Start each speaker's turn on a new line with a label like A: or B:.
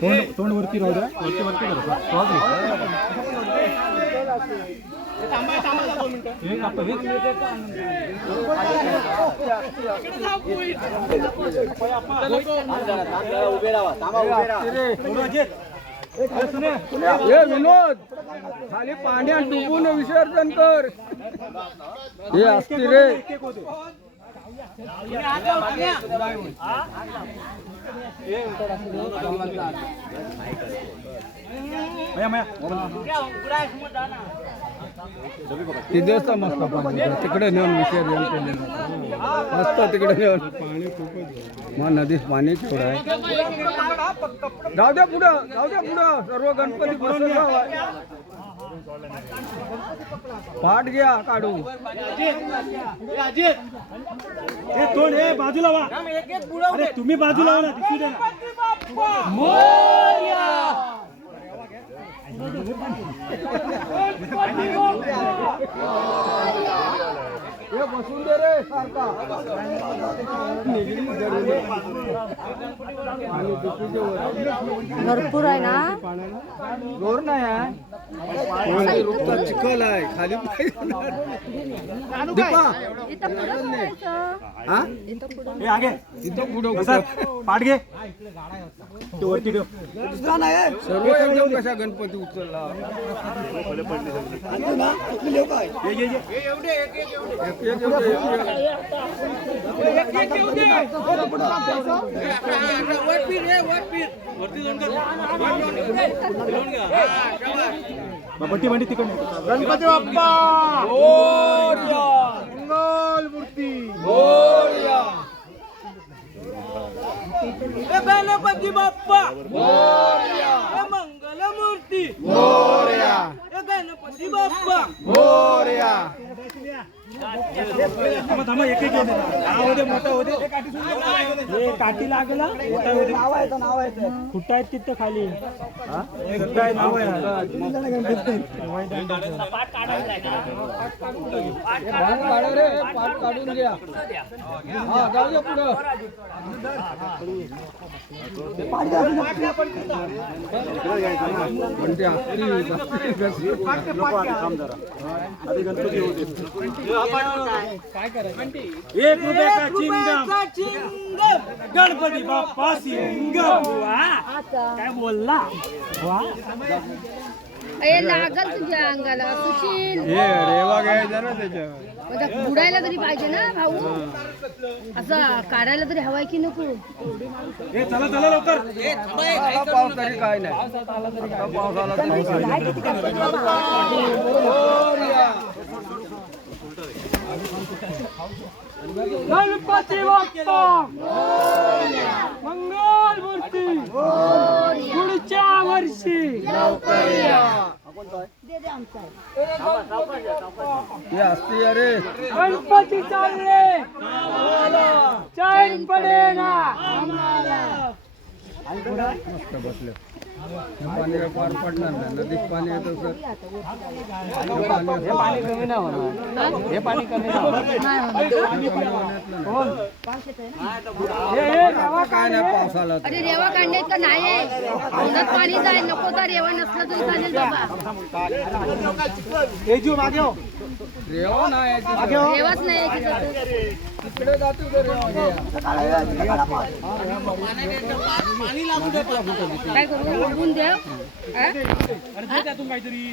A: तोंड
B: तोंड वरती राहू द्या. वरती वरती करा.
C: विनोद! खाली पाण्यात डुबून विसर्जन कर. हे असते रे. ते तिथेच मस्त तिकडे नेऊन विसर्जन मस्त तिकडे नेऊन. मग नदीत पाणी केवढं आहे. जाऊ द्या पुढं जाऊ द्या पुढं. सर्व गणपती बसवलं पाठ घ्या काढू.
B: हे तोंड हे बाजूला वा. अरे तुम्ही बाजूला वा ना दिसू दे ना.
C: बसून दे रे सारखा.
D: भरपूर आहे ना?
C: जोर नाही आहे. चिखल आहे खाली
D: इथं पुढं.
C: हा?
B: हे? पाठ घे.
C: सर्व एकदम कशा गणपती उचलला?
B: बंडी तिकडे
C: गणपती बाप्पा. मंगल मूर्ती
E: गणपती बाप्पा. मंगल मूर्ती गणपती बाप्पा
B: काठी लागला खुट्टा नाव आहे नाव आहे कुठं आहेत तिथं खाली आहे नाव आहे
C: पाठ काढून घ्या हा जाऊ पुढं
B: एक रुपये का चिंगम? गणपती बाप्पा सिंगम. वा. काय बोलला? वा.
D: ए लागल तुझ्या अंगाला सुशील.
C: रेवा घ्यायचा ना त्याच्या
D: बुडायला तरी पाहिजे ना भाऊ. असं काढायला तरी हवाय की नको?
B: चला चला लवकर.
C: पाऊस तरी काय नाही. आता पाऊस आला तरी काय नाही.
E: गणपती बाप्पा! मंगल मूर्ती! पुढच्या वर्षी!
C: असते अरे!
E: गणपती चालले! चैन पडे ना
C: मस्त बसले. पाणी पार पडणार नाही नदीत पाणी येतं सर हे पाणी
E: कमी नाही होणार हे पाणी कमी
C: काय नाही पाऊस आला
D: अरे रेवा काढण्यात का नाही उन्हात पाणी जाय नको तर रेवा नसला तरी चालेल बाबा.
C: रेवा नाही
D: रेवाच नाही
C: तिकडे जातो ते रेवा
D: काय करू? बघून द्या.
C: काहीतरी